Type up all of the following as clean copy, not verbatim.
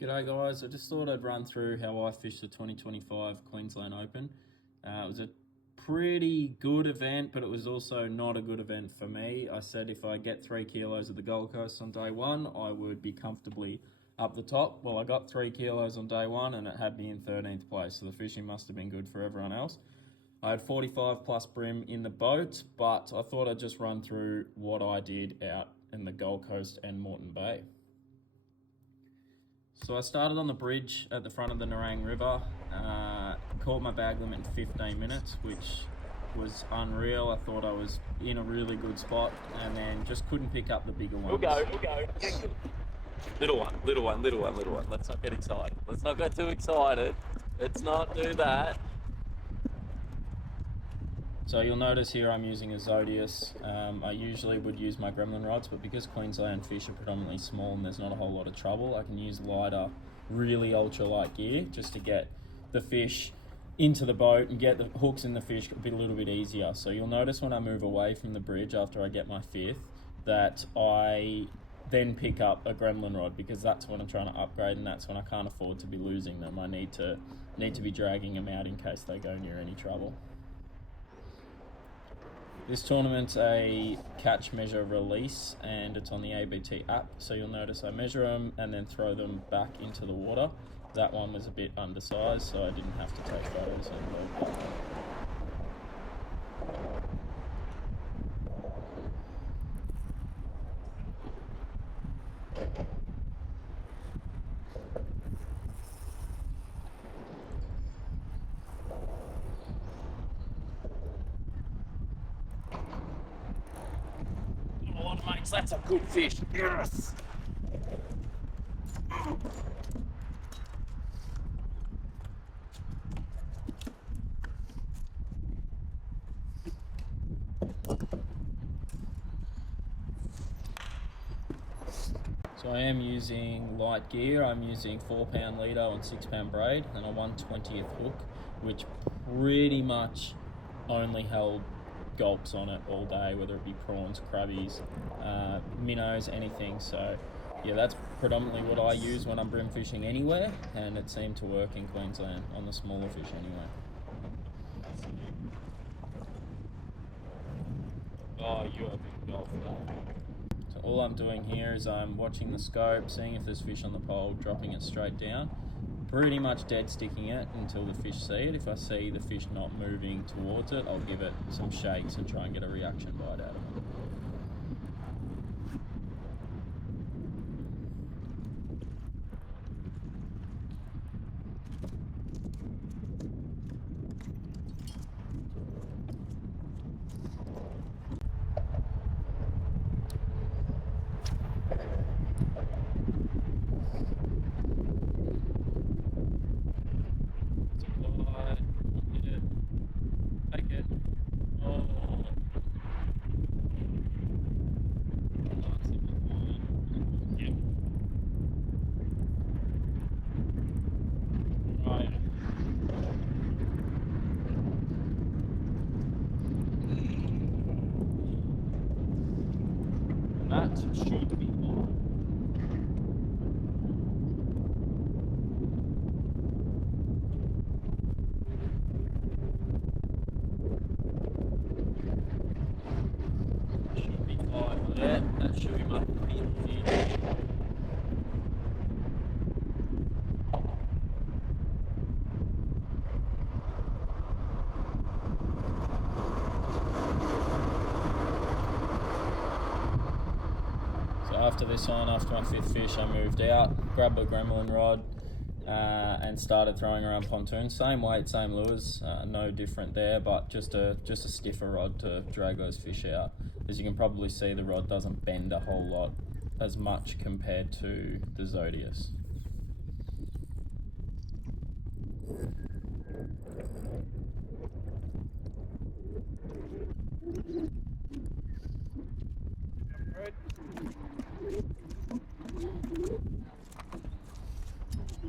G'day guys, I just thought I'd run through how I fished the 2025 Queensland Open. It was a pretty good event, but it was also not a good event for me. I said if I get 3 kilos at the Gold Coast on day one, I would be comfortably up the top. Well, I got 3 kilos on day one and it had me in 13th place, so the fishing must have been good for everyone else. I had 45 plus bream in the boat, but I thought I'd just run through what I did out in the Gold Coast and Morton Bay. So I started on the bridge at the front of the Nerang River, caught my bag limit in 15 minutes, which was unreal. I thought I was in a really good spot and then just couldn't pick up the bigger ones. We'll go. Little one. Let's not get excited. Let's not get too excited. Let's not do that. So you'll notice here I'm using a Zodius. I usually would use my gremlin rods, but because Queensland fish are predominantly small and there's not a whole lot of trouble, I can use lighter, really ultralight gear just to get the fish into the boat and get the hooks in the fish a little bit easier. So you'll notice when I move away from the bridge after I get my 5th that I then pick up a gremlin rod, because that's when I'm trying to upgrade and that's when I can't afford to be losing them. I need to be dragging them out in case they go near any trouble. This tournament's a catch, measure, release, and it's on the ABT app. So you'll notice I measure them and then throw them back into the water. That one was a bit undersized, so I didn't have to take photos and load back. Mates, that's a good fish. Yes! So I am using light gear. I'm using 4-pound Lido and 6-pound braid and a 1/20th hook, which pretty much only held gulps on it all day, whether it be prawns, crabbies, minnows, anything. So yeah, that's predominantly what I use when I'm bream fishing anywhere, and it seemed to work in Queensland on the smaller fish anyway. Oh, you have been golf. So all I'm doing here is I'm watching the scope, seeing if there's fish on the pole, dropping it straight down, pretty much dead sticking it until the fish see it. If I see the fish not moving towards it, I'll give it some shakes and try and get a reaction bite out of it. Take it. Oh. Yep. Right. That should be on. Yeah, that should be my pin. So after this one, after my 5th fish, I moved out, grabbed a gremlin rod, and started throwing around pontoon. Same weight, same lures, no different there, but just a stiffer rod to drag those fish out. As you can probably see, the rod doesn't bend a whole lot as much compared to the Zodius.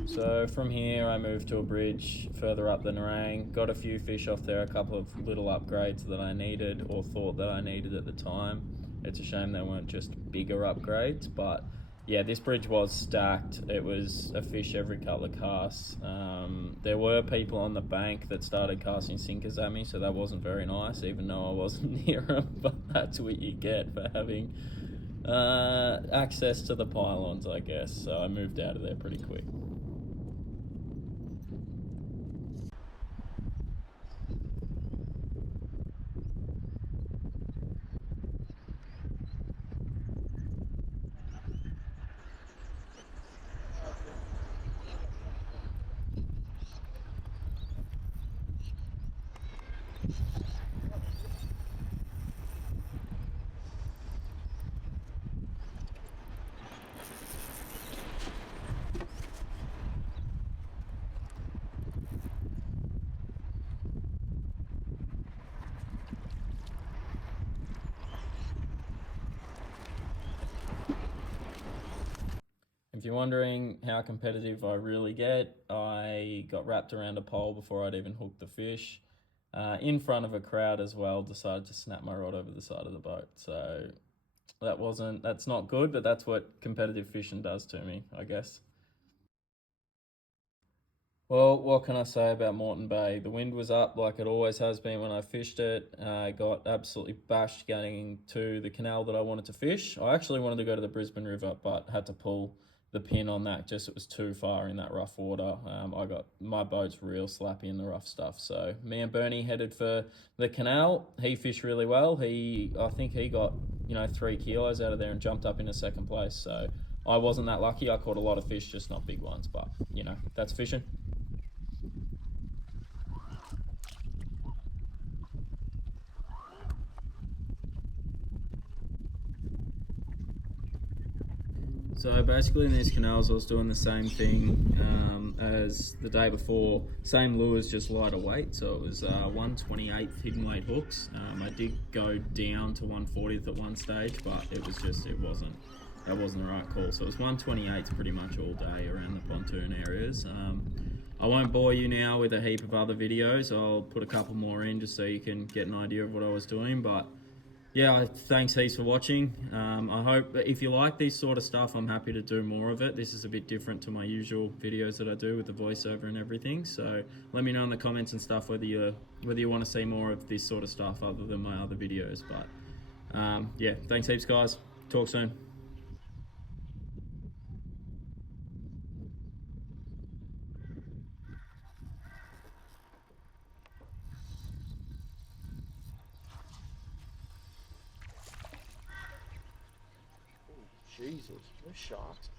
So from here I moved to a bridge further up the Nerang, got a few fish off there, a couple of little upgrades that I needed or thought that I needed at the time. It's a shame they weren't just bigger upgrades, but Yeah, this bridge was stacked. It was a fish every couple of casts. There were people on the bank that started casting sinkers at me, so that wasn't very nice, even though I wasn't near them. But that's what you get for having access to the pylons, I guess. So I moved out of there pretty quick. If you're wondering how competitive I really get, I got wrapped around a pole before I'd even hooked the fish. In front of a crowd as well, decided to snap my rod over the side of the boat. So that's not good, but that's what competitive fishing does to me, I guess. Well, what can I say about Morton Bay? The wind was up like it always has been when I fished it. I got absolutely bashed getting to the canal that I wanted to fish. I actually wanted to go to the Brisbane River, but had to pull the pin on that. Just it was too far in that rough water. I got my boat's real slappy in the rough stuff. So me and Bernie headed for the canal. He fished really well. I think he got 3 kilos out of there and jumped up into second place. So I wasn't that lucky. I caught a lot of fish, just not big ones. But that's fishing. So basically, in these canals, I was doing the same thing as the day before. Same lures, just lighter weight. So it was 1/28 hidden weight hooks. I did go down to 1/40 at one stage, but that wasn't the right call. So it was 1/28 pretty much all day around the pontoon areas. I won't bore you now with a heap of other videos. I'll put a couple more in just so you can get an idea of what I was doing, but yeah, thanks heaps for watching. I hope if you like this sort of stuff, I'm happy to do more of it. This is a bit different to my usual videos that I do with the voiceover and everything. So let me know in the comments and stuff whether you want to see more of this sort of stuff other than my other videos. But yeah, thanks heaps, guys. Talk soon. Jesus, no sharks.